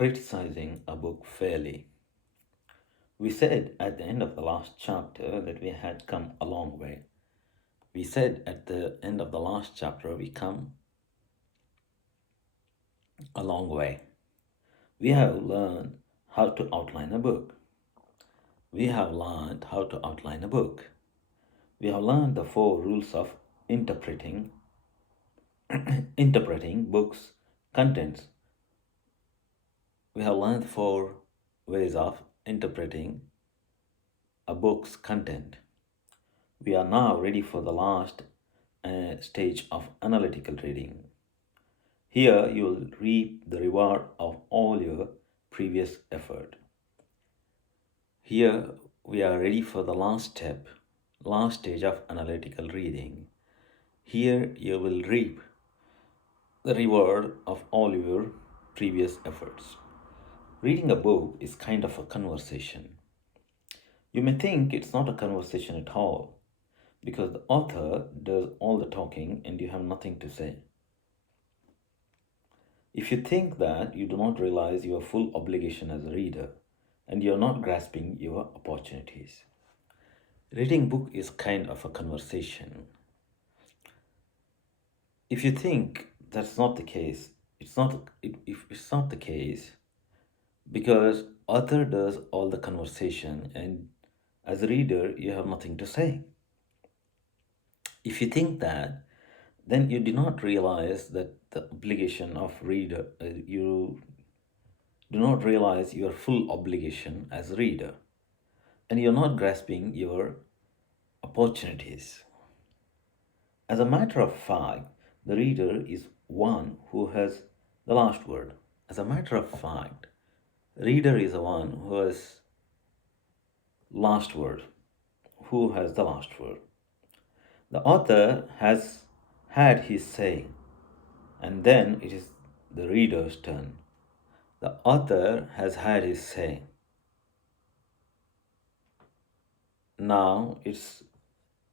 criticizing a book fairly. We said at the end of the last chapter that we had come a long way. We said at the end of the last chapter we come a long way. We have learned how to outline a book. We have learned how to outline a book. We have learned the four rules of interpreting books contents. We have learned four ways of interpreting a book's content. We are now ready for the last stage of analytical reading. Here you will reap the reward of all your previous effort. Here we are ready for the last step, last stage of analytical reading. Here you will reap the reward of all your previous efforts. Reading a book is kind of a conversation. You may think it's not a conversation at all because the author does all the talking and you have nothing to say. If you think that, you do not realize your full obligation as a reader and you are not grasping your opportunities. Reading book is kind of a conversation. If you think that's not the case, if it's not the case because author does all the conversation and as a reader you have nothing to say. If you think that, then you do not realize that the obligation of reader, you do not realize your full obligation as a reader, and you're not grasping your opportunities. As a matter of fact, the reader is one who has the last word. As a matter of fact, reader is the one who has last word, who has the last word. The author has had his say, and then it is the reader's turn. The author has had his say. Now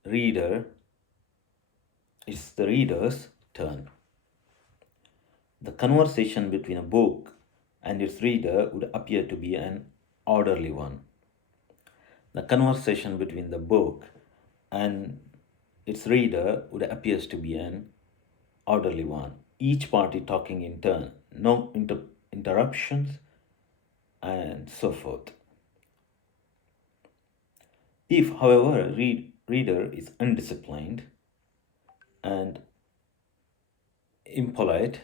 reader, it's the reader's turn. The conversation between a book and its reader would appear to be an orderly one. The conversation between the book and its reader would appear to be an orderly one. Each party talking in turn, no interruptions, and so forth. If, however, reader is undisciplined and impolite,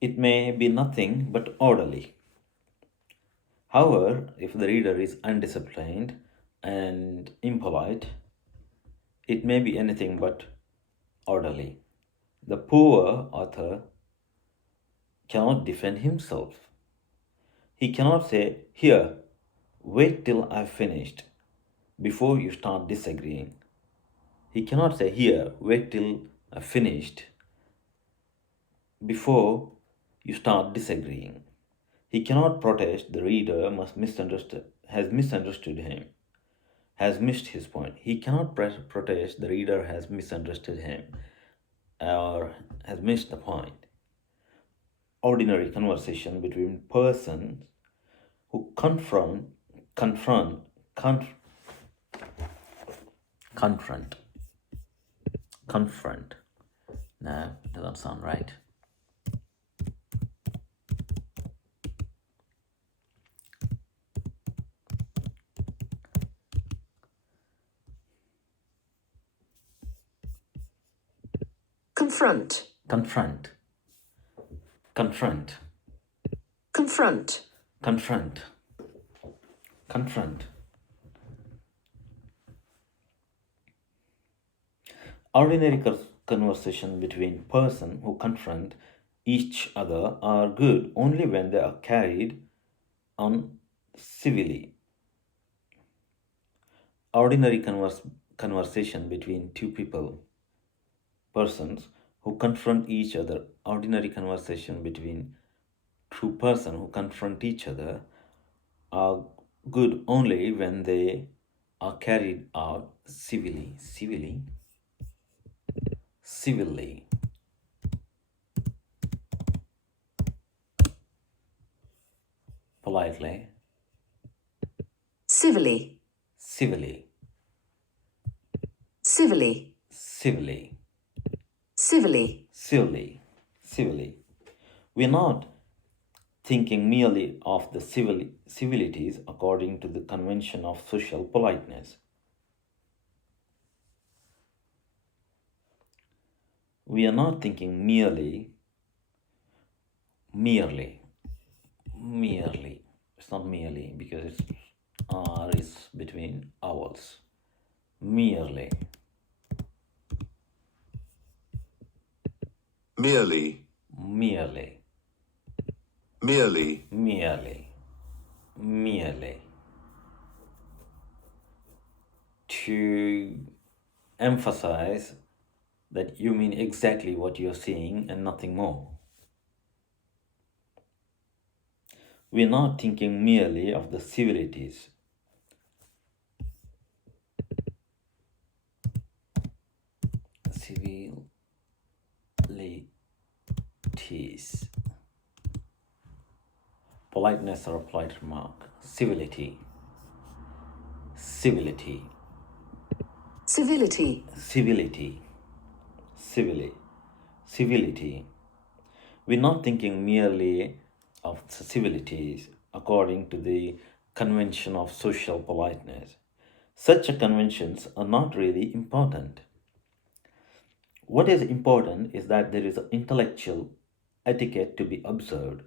it may be nothing but orderly. However, if the reader is undisciplined and impolite, it may be anything but orderly. The poor author cannot defend himself. He cannot say, "Here, wait till I've finished before you start disagreeing." He cannot say, "Here, wait till I've finished before you start disagreeing." He cannot protest the reader has misunderstood him, has missed his point. He cannot protest the reader has misunderstood him or has missed the point. Ordinary conversation between persons who confront, confront. No, it doesn't sound right. Confront. Confront. Confront. Confront. Confront. Confront. Ordinary conversation between persons who confront each other are good only when they are carried on civilly. Ordinary conversation between persons who confront each other. Ordinary conversation between two persons who confront each other are good only when they are carried out civilly. Civilly. politely, civilly, civilly, civilly, civilly, civilly, civilly, civilly. We're not thinking merely of the civilities according to the convention of social politeness. We are not thinking merely, merely. It's not merely because it's R is between vowels. Merely, merely, merely, merely, merely, merely. To emphasize that you mean exactly what you're saying and nothing more. We're not thinking merely of the civilities. Civilities. Politeness or a polite remark. Civility. Civility. civility, Civility. Civility. Civility. We're not thinking merely of civilities according to the convention of social politeness. Such conventions are not really important. What is important is that there is an intellectual etiquette to be observed.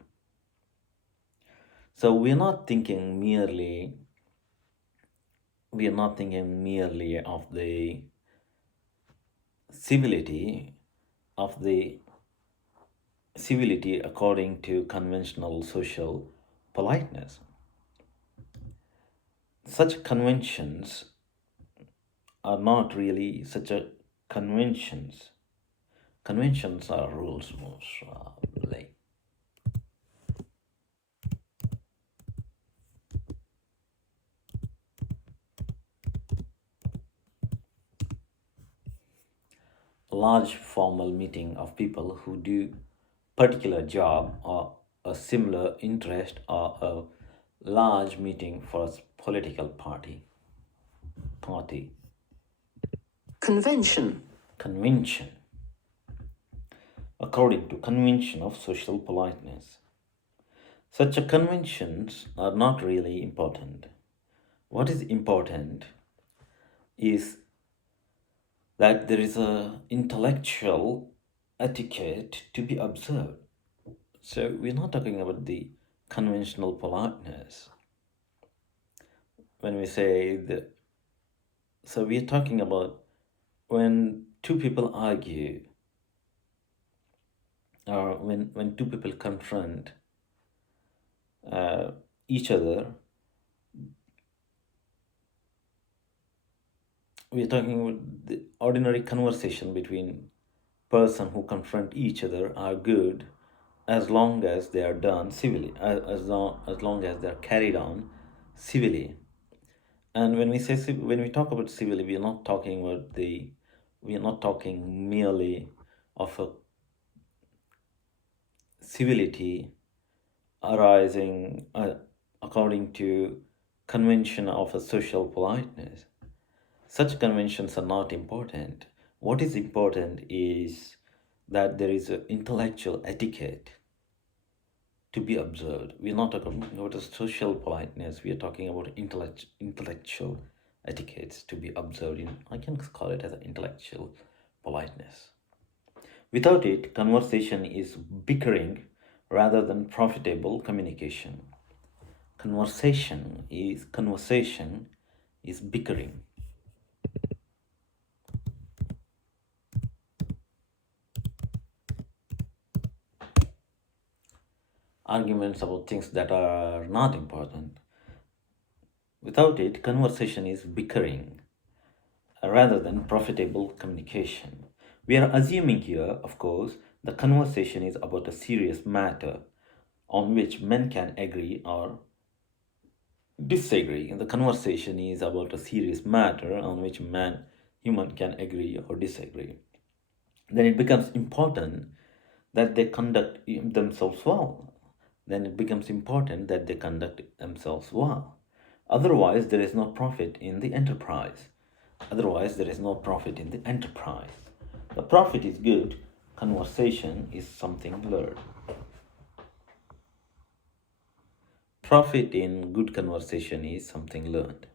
So we are not thinking merely of the civility of the civility according to conventional social politeness. Such conventions are not really such a conventions. Conventions are rules most like a large formal meeting of people who do particular job or a similar interest or a large meeting for a political party convention, convention according to convention of social politeness. Such a conventions are not really important. What is important is that there is a intellectual etiquette to be observed. So we're not talking about the conventional politeness when we say that. So we're talking about when two people argue or when two people confront uh, each other. We're talking about the ordinary conversation between person who confront each other are good as long as they are done civilly, as long as they are carried on civilly. And when we say when we talk about civilly, we are not talking merely of a civility arising according to convention of a social politeness. Such conventions are not important. What is important is that there is an intellectual etiquette to be observed. We are not talking about a social politeness, we are talking about intellectual etiquettes to be observed in, I can call it as an intellectual politeness. Without it, conversation is bickering rather than profitable communication. Conversation is bickering. Arguments about things that are not important. Without it, conversation is bickering rather than profitable communication. We are assuming here, of course, the conversation is about a serious matter on which men can agree or disagree. The conversation is about a serious matter on which human can agree or disagree. Then it becomes important that they conduct themselves well. then it becomes important that they conduct themselves well. Otherwise, there is no profit in the enterprise. Otherwise, there is no profit in the enterprise. The profit is good, conversation is something learned. Profit in good conversation is something learned.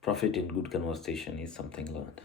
Profit in good conversation is something learned.